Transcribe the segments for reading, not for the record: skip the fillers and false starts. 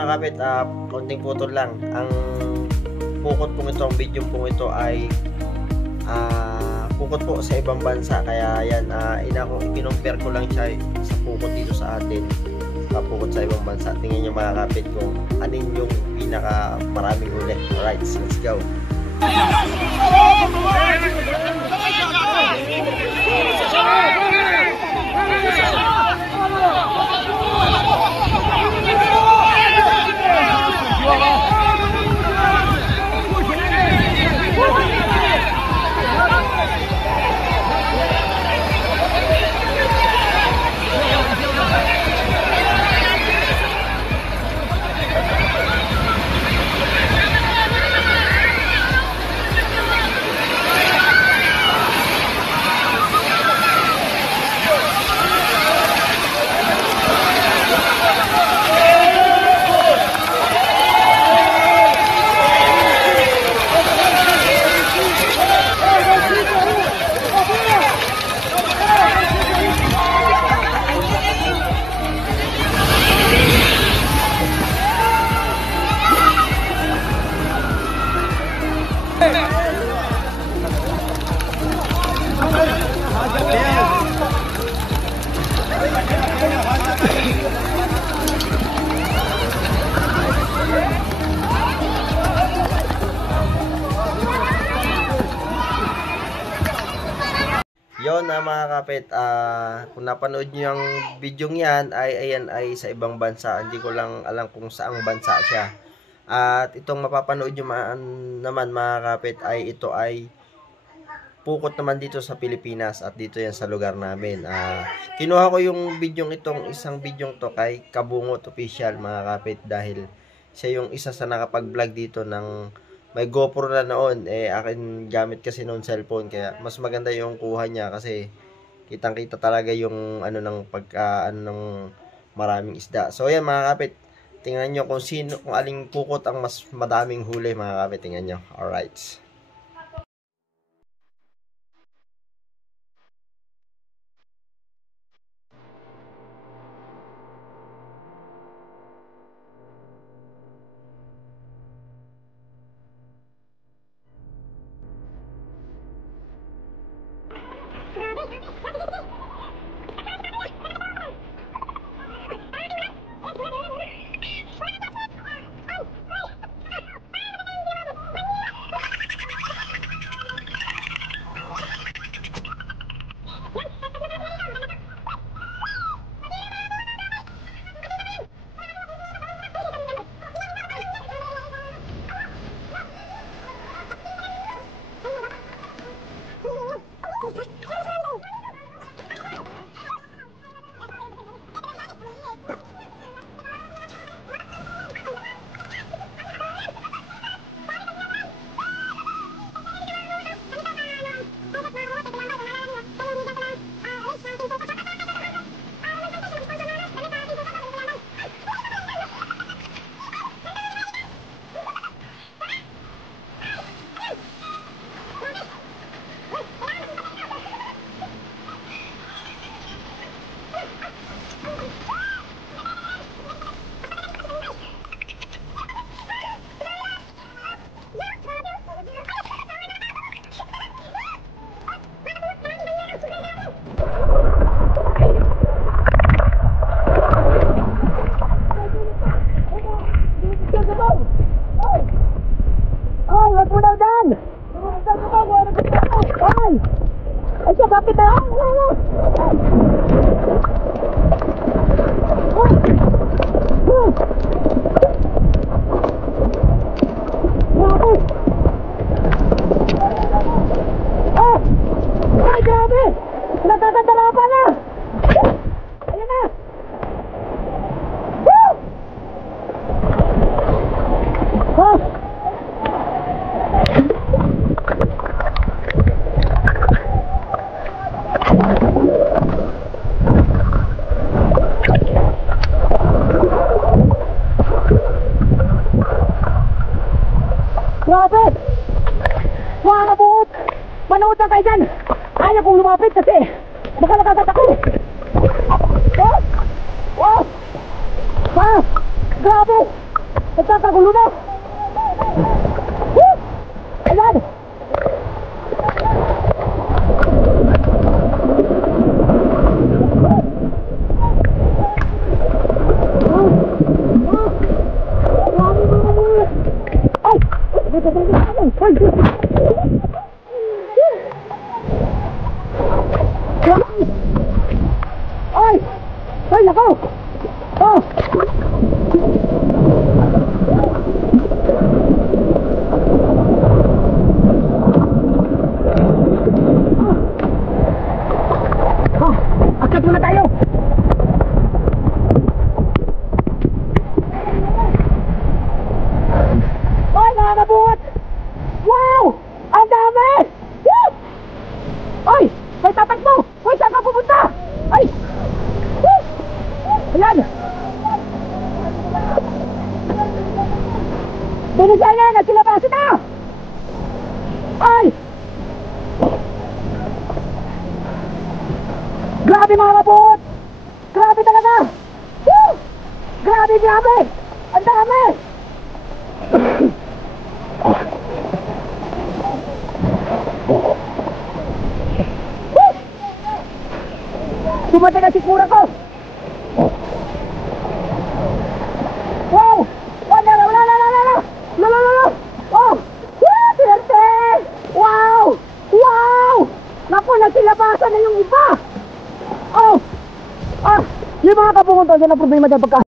mga kapit, konting putol lang. Ang pukot pong ito, ang video pong ito ay pukot po sa ibang bansa. Kaya yan, i-compare ko lang siya sa pukot dito sa atin, pukot sa ibang bansa. Tingnan nyo mga kapit kung anin yung pinaka maraming huli. Alright, let's go. Yon na mga kapit, kung napanood nyo yung video yan, ayan ay sa ibang bansa. Hindi ko lang alam kung saang bansa siya. At itong mapapanood nyo naman mga kapit ay ito ay pukot naman dito sa Pilipinas at dito yan sa lugar namin. Kinuha ko yung video isang video to kay Kabungot Official mga kapit, dahil siya yung isa sa nakapag-vlog dito ng may GoPro na noon. Akin gamit kasi noon cellphone, kaya mas maganda yung kuha niya kasi kitang-kita talaga yung ng ng maraming isda. So yan mga kapit, tingnan nyo kung aling pukot ang mas madaming huli mga kapit. Tingnan nyo. Alright. Grabe! Mga kabuot! Manood lang kayo dyan! Ayaw kong lumapit kasi baka nakagat ako! Oh! Wow! Ha! Grabe! Nagkakagulo na! Woo! Ayan! Ay! Ay! Ay, nako! Oh! Ah, akyat muna tayo! Ay, mga kabungot! Wow! Ang dami! Woo! Ay! May tatakbo! Uy, saan ka pupunta? Ay! Woo! Ayan! Bilisan na! Nagsilabasan na! Ay! Grabe mga kabungot! Grabe talaga! Woo! Grabe, grabe! Ang dami! Dumating ang sikmura ko! Wow! Wala! Oh! Woo! Pinerte! Wow! Wow! Naku, nagsilabasan na yung iba! Oh! Ah! Yung mga kabungon to, yan ang problema dyan pagka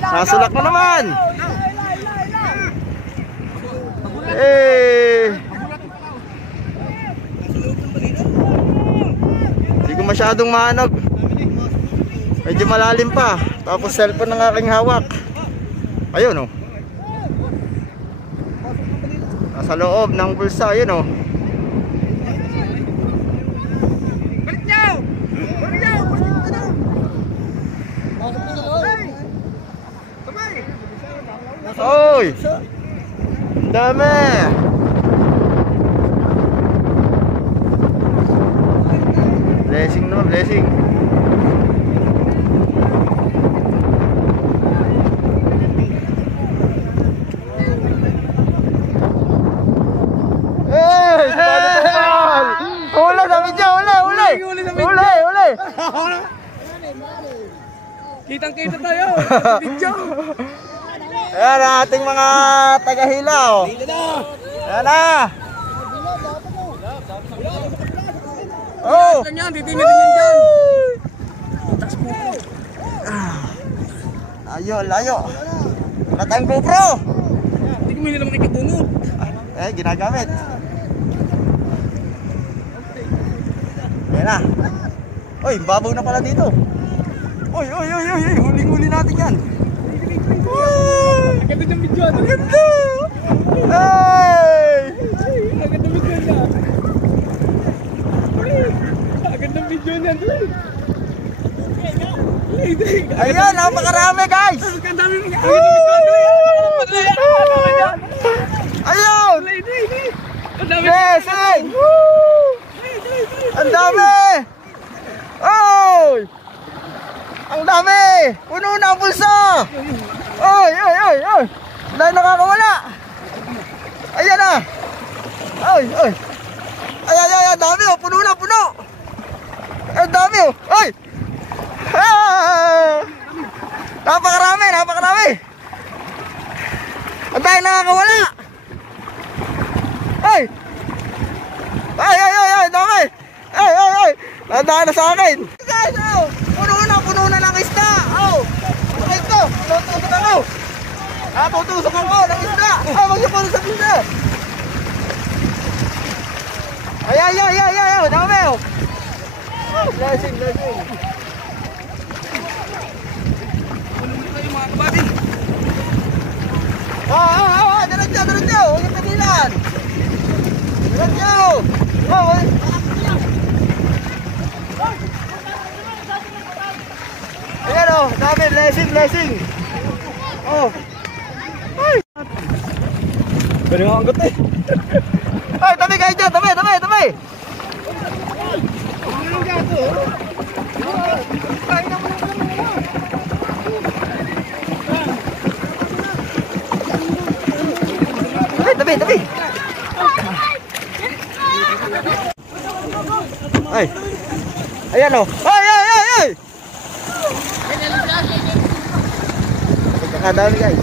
Nasulak na naman. Eh. Hindi ko masyadong mahanap. Medyo malalim pa. Tapos cellphone ng aking hawak. Ayun oh. Nasa loob ng bulsa, ayun oh. Oy! Dami! Blessing naman, blessing. Hey! Uli sa video! Uli! Uli! Kitang-kita tayo sa video. Ayan ang ating mga tagahilaw. Ayan na. Oh. Yan, titingin din dyan. Layo, layo. Wala tayong GoPro. Hindi ko nila makikibungot. Eh, ginagamit. Ayan na. Uy, babaw na pala dito. Uy, huling-huli natin yan. Ang ganda ng video. Ang Ganda! Hey! ganda ng video niya. Ang ganda ng video niya. Ayan, napakarami guys! Ang dami ng video. Ayun! Ang dami. Blessing! Ang dami! Oy! Ang dami! Puno na ang bulsa! Oy! Dahil nakakawala! Ayan na! Oy! Ay! Dami oh! Puno na! Puno! Ang dami oh! Oy! Ah! Napakarami! Ang dahil nakakawala! Ay! Dami! Ay! Nadaan na sa akin! Guys! Oh! Puno na ng isda! Oh! Okay ito! Tutusok ako ng isda! Oh! Magsapunod sa isda! Ay! Dami oh! Blessing! Diretso! Huwag yung pigilan! Diretso! Oh! Ayan o, dami, blessing. Oh. Ay. Pero yung anggot eh. Ay, tabi kayo dyan, tabi. Tabi. Ay. Ayan o. Ay. Pagkakadami guys.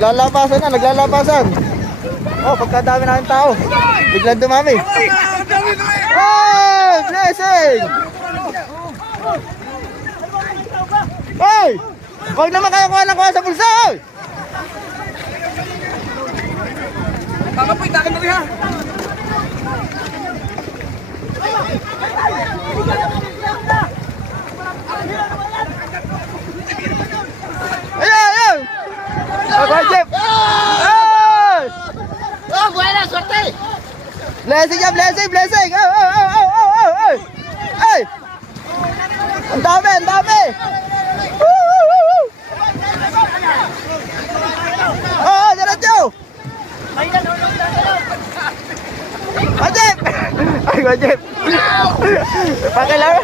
Naglalabasan. Oh, pagkadami namin tao. Biglang dumami. Oh, blessing! Hoy! Huwag naman kayo kuha sa bulsa. Hoy! Kakapoy, takan na rin ha. Ayan! Jeff! Ay! Oh, buena suerte! Blessing! Oh! Ay! Ang dami! Woo! Oh, diretso! Jeff! Ay, Jeff! Pakilala!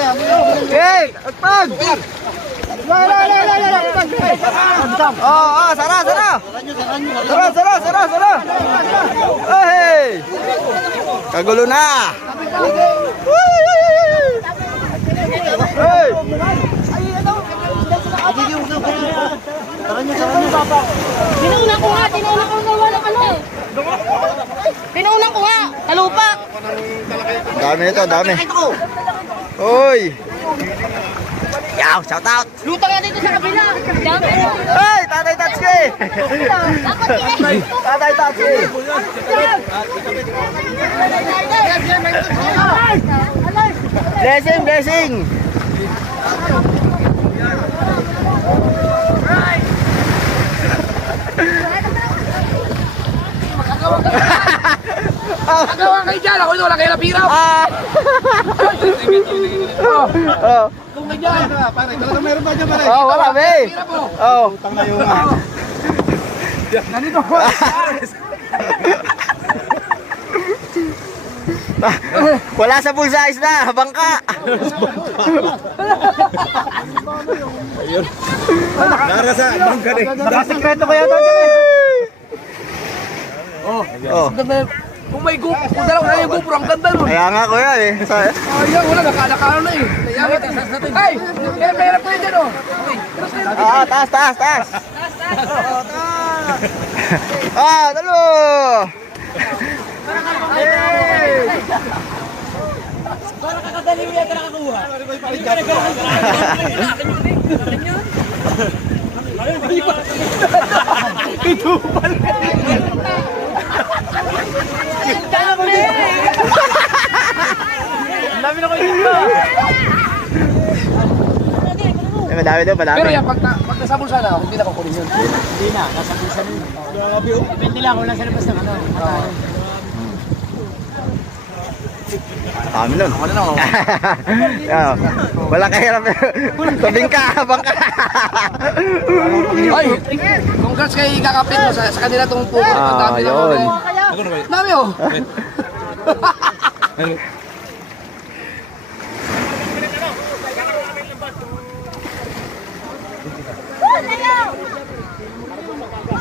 Okay, agpag! Oh, sara! Sara! Hey! Kagulo na! Hey! Tinaunan ko nga walang ano. Tinaunan ko nga, talupak. Dami nito, dami. Hoy! Yaw, shout out! Luta nga dito sa kabila. Hey, Tatay Tatsuki! Tatay Tatsuki! Blessing! Magawa kayo dyan, ako ito, wala kayo napiraw. Kung ganyan. Pare, talagang meron ba dyan, pare? Oh, wala, be. Oh. Utang na yung Ganito ko. Wala sa bulsa isda, bangka. Narasa, bangka rin. Sikreto ko yata dyan eh. Oh. Kung may GoPro, kung dalawa na yung GoPro, ang ganda nun. Kaya nga kuya eh. Ayun, wala, nakakano na eh. Ay, pera po yun dyan oh. Taas. Talo. Para kakadaliw yan ka nakakuha. Ito pala. Ang dami na ko itinda. Madami daw, madami. Pero yan, pag nasa bulsa na, hindi na kukunin yun. Hindi na, nasa bulsa nun. Depende lang kung nasa labas ng ano. Kami nun. Ano na ako? Wala kahirap. Sabing ka, bangka. Ay, congrats kay kakapit mo sa kanila itong puko. Ang dami na yun. Dami oh.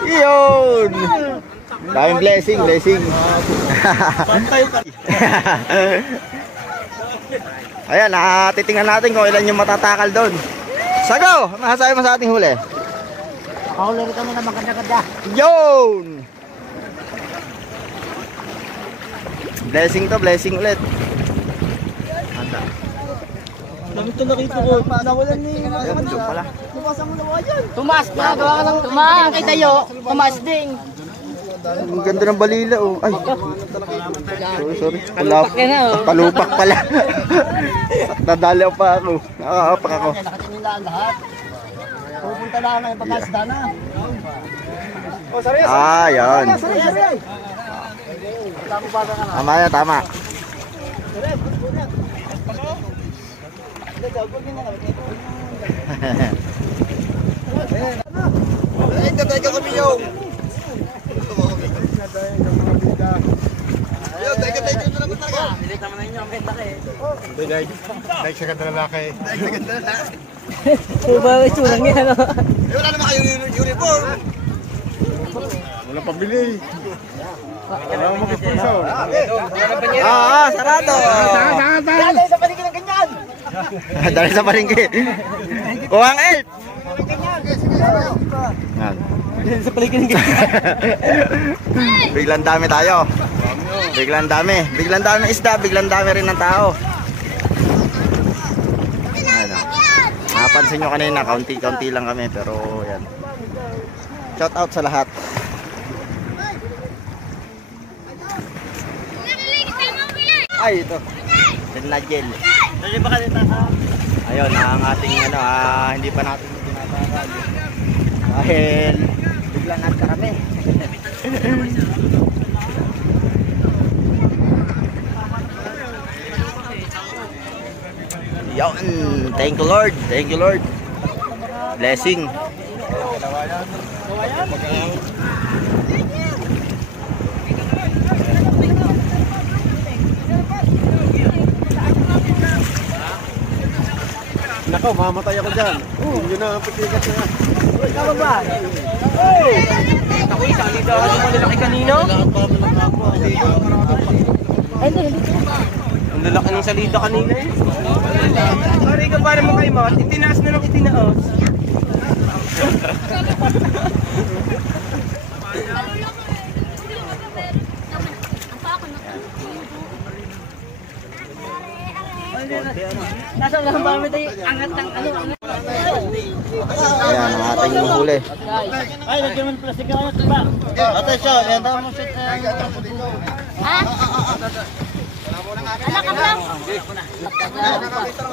Yun! Daming blessing. Ayan, titingnan natin kung ilan yung matatakal doon. Sago! Masasabi mo sa ating huli? Pakahuli rin kami na maganda-ganda. Yun! Blessing ulit. Handa. Dami ito nakita ko. Nawalan ni... Ayun, doon pala. Tumas na, gawa ka ng tumas. Kay tayo, tumas din. Ang ganda ng balila oh. Ay. Sorry. Palupak pala. Nadalaw pa ako. Nakakapak ako. Nakatinila ang lahat. Pupunta na nga yung pagkasda na. Yun. Tama. Tatay ka kami yung. Dahil sa ganda lalaki. Diba, surang yan ano? Wala naman kayong uniform. Walang pambili. Wala akong mag-sponsor. Sarado. Dali sa paligid ng ganyan! Dali sa palengke. Kuhang elf. Dali sa paligid ng ganyan. Biglang dami tayo. Biglang dami isda, biglang dami rin ng tao. Ano? Napansin nyo kanina, kaunti-kaunti lang kami, pero yan. Shout out sa lahat. Ay, ito. Gel. Ayun, ang ating hindi pa natin tinatakal. Dahil biglang nasa kami. Yun, thank you Lord. Blessing. Nako, mamatay ako dyan. Yun na ang pikikat na. Ikaw ba? Ako isa, dito ako malaki kanino. Hindi. Ang lalaki ng salida kanina eh. Pare ka para mo kayo mga, itinaas na lang itinaas. Nasa lang ba may angat ng ano? Ayan, ang ating huli. Ay, lagyan mo ng plastic na ba? Atensyon, yan daw mo sit. Ha? Ala ka lang.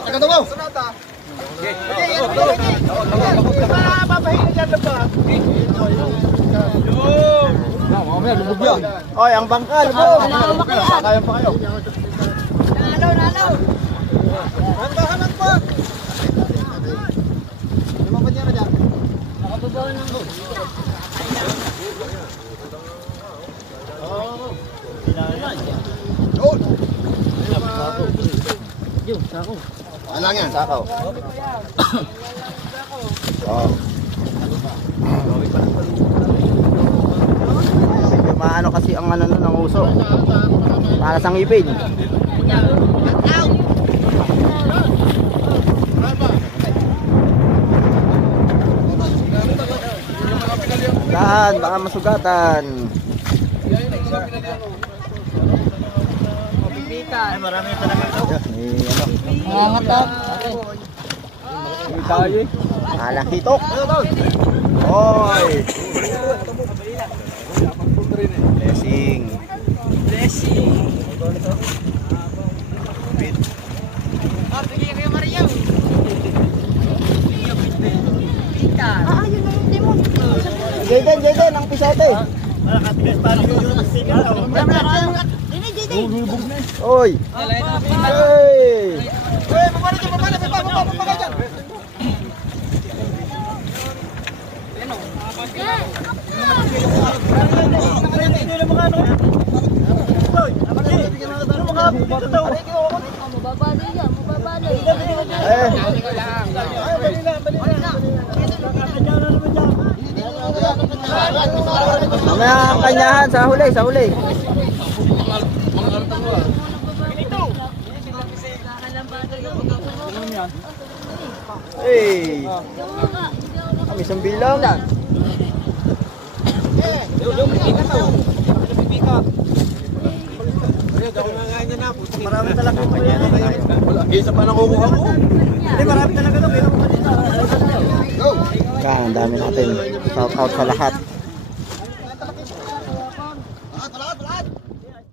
Nagkatawaw! Oy, ang bangkal mo! Kaya pa kayo. Nalo. Handahanan pa! Lumaban niya na dyan. Nakababaw ng Ano lang yan? Sakaw. Oh. Medyo maano kasi ang ano nun, ang uso. Para sa ngipin. Dahan, baka masugatan. Ay, marami talaga ito. Nangangatap. Alang hitok. Oy. Blessing. Jaden, ang pisote. Oy. Hey. Mamaya ang kanyahan sa huli. Hey. Kami isang bilang. Marami talaga ito yan. Wala, isa pa nakukuha ko. Hindi, marami talaga ito. Go! Ang dami natin. Shout out sa lahat.